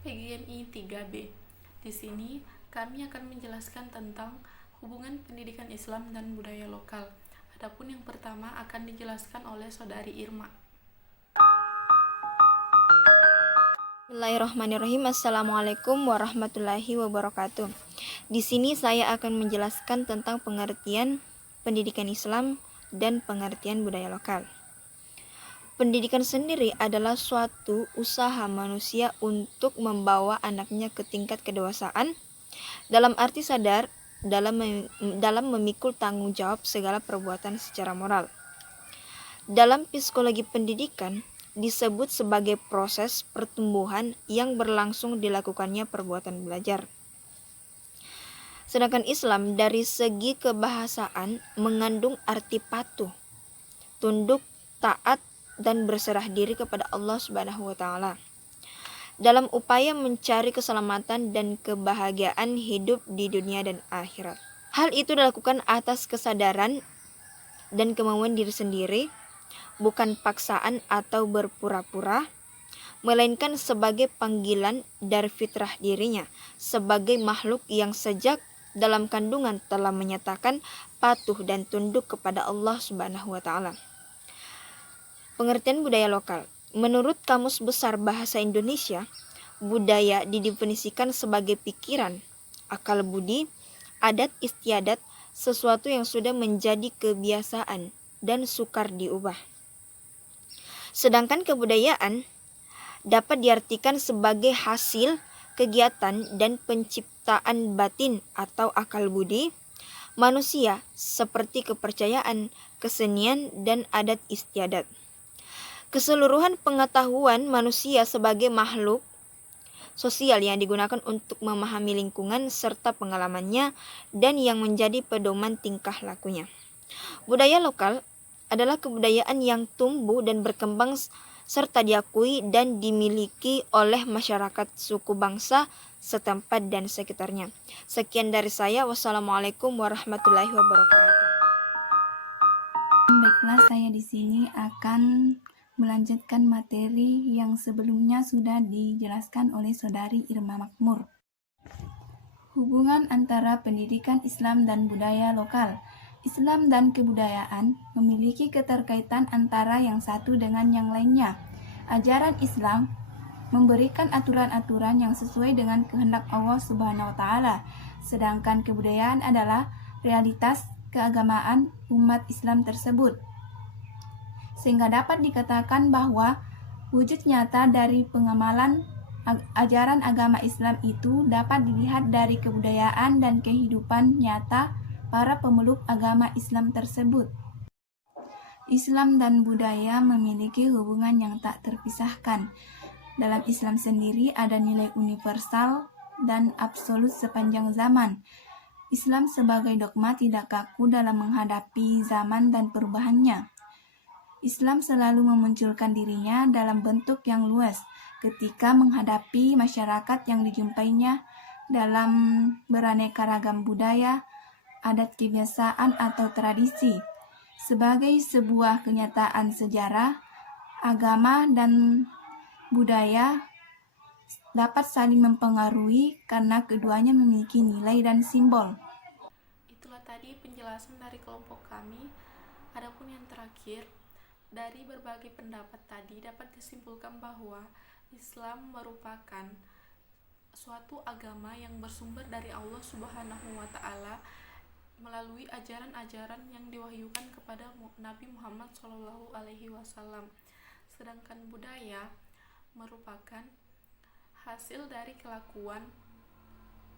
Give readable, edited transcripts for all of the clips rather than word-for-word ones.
PGMI 3B. Di sini kami akan menjelaskan tentang hubungan pendidikan Islam dan budaya lokal. Adapun yang pertama akan dijelaskan oleh Saudari Irma. Bismillahirrahmanirrahim. Assalamualaikum warahmatullahi wabarakatuh. Di sini saya akan menjelaskan tentang pengertian pendidikan Islam dan pengertian budaya lokal. Pendidikan sendiri adalah suatu usaha manusia untuk membawa anaknya ke tingkat kedewasaan dalam arti sadar dalam memikul tanggung jawab segala perbuatan secara moral. Dalam psikologi pendidikan disebut sebagai proses pertumbuhan yang berlangsung dilakukannya perbuatan belajar. Sedangkan Islam dari segi kebahasaan mengandung arti patuh, tunduk, taat, dan berserah diri kepada Allah Subhanahu wa taala dalam upaya mencari keselamatan dan kebahagiaan hidup di dunia dan akhirat. Hal itu dilakukan atas kesadaran dan kemauan diri sendiri, bukan paksaan atau berpura-pura, melainkan sebagai panggilan dari fitrah dirinya sebagai makhluk yang sejak dalam kandungan telah menyatakan patuh dan tunduk kepada Allah Subhanahu wa taala. Pengertian budaya lokal. Menurut Kamus Besar Bahasa Indonesia, budaya didefinisikan sebagai pikiran, akal budi, adat istiadat, sesuatu yang sudah menjadi kebiasaan dan sukar diubah. Sedangkan kebudayaan dapat diartikan sebagai hasil kegiatan dan penciptaan batin atau akal budi manusia seperti kepercayaan, kesenian, dan adat istiadat. Keseluruhan pengetahuan manusia sebagai makhluk sosial yang digunakan untuk memahami lingkungan serta pengalamannya dan yang menjadi pedoman tingkah lakunya. Budaya lokal adalah kebudayaan yang tumbuh dan berkembang serta diakui dan dimiliki oleh masyarakat suku bangsa setempat dan sekitarnya. Sekian dari saya. Wassalamualaikum warahmatullahi wabarakatuh. Baiklah, saya di sini akan melanjutkan materi yang sebelumnya sudah dijelaskan oleh Saudari Irma Makmur. Hubungan antara pendidikan Islam dan budaya lokal. Islam dan kebudayaan memiliki keterkaitan antara yang satu dengan yang lainnya. Ajaran Islam memberikan aturan-aturan yang sesuai dengan kehendak Allah Subhanahu wa taala, sedangkan kebudayaan adalah realitas keagamaan umat Islam tersebut. Sehingga dapat dikatakan bahwa wujud nyata dari pengamalan ajaran agama Islam itu dapat dilihat dari kebudayaan dan kehidupan nyata para pemeluk agama Islam tersebut. Islam dan budaya memiliki hubungan yang tak terpisahkan. Dalam Islam sendiri ada nilai universal dan absolut sepanjang zaman. Islam sebagai dogma tidak kaku dalam menghadapi zaman dan perubahannya. Islam selalu memunculkan dirinya dalam bentuk yang luas ketika menghadapi masyarakat yang dijumpainya dalam beraneka ragam budaya, adat kebiasaan atau tradisi. Sebagai sebuah kenyataan sejarah, agama dan budaya dapat saling mempengaruhi karena keduanya memiliki nilai dan simbol. Itulah tadi penjelasan dari kelompok kami. Adapun yang terakhir, dari berbagai pendapat tadi dapat disimpulkan bahwa Islam merupakan suatu agama yang bersumber dari Allah Subhanahu wa taala melalui ajaran-ajaran yang diwahyukan kepada Nabi Muhammad SAW. Sedangkan budaya merupakan hasil dari kelakuan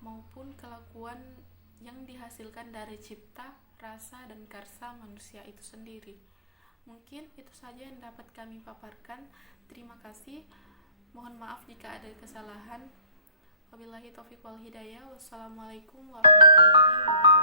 maupun kelakuan yang dihasilkan dari cipta, rasa, dan karsa manusia itu sendiri. Mungkin itu saja yang dapat kami paparkan. Terima kasih. Mohon maaf jika ada kesalahan. Wabillahi taufiq wal hidayah. Wassalamualaikum warahmatullahi wabarakatuh.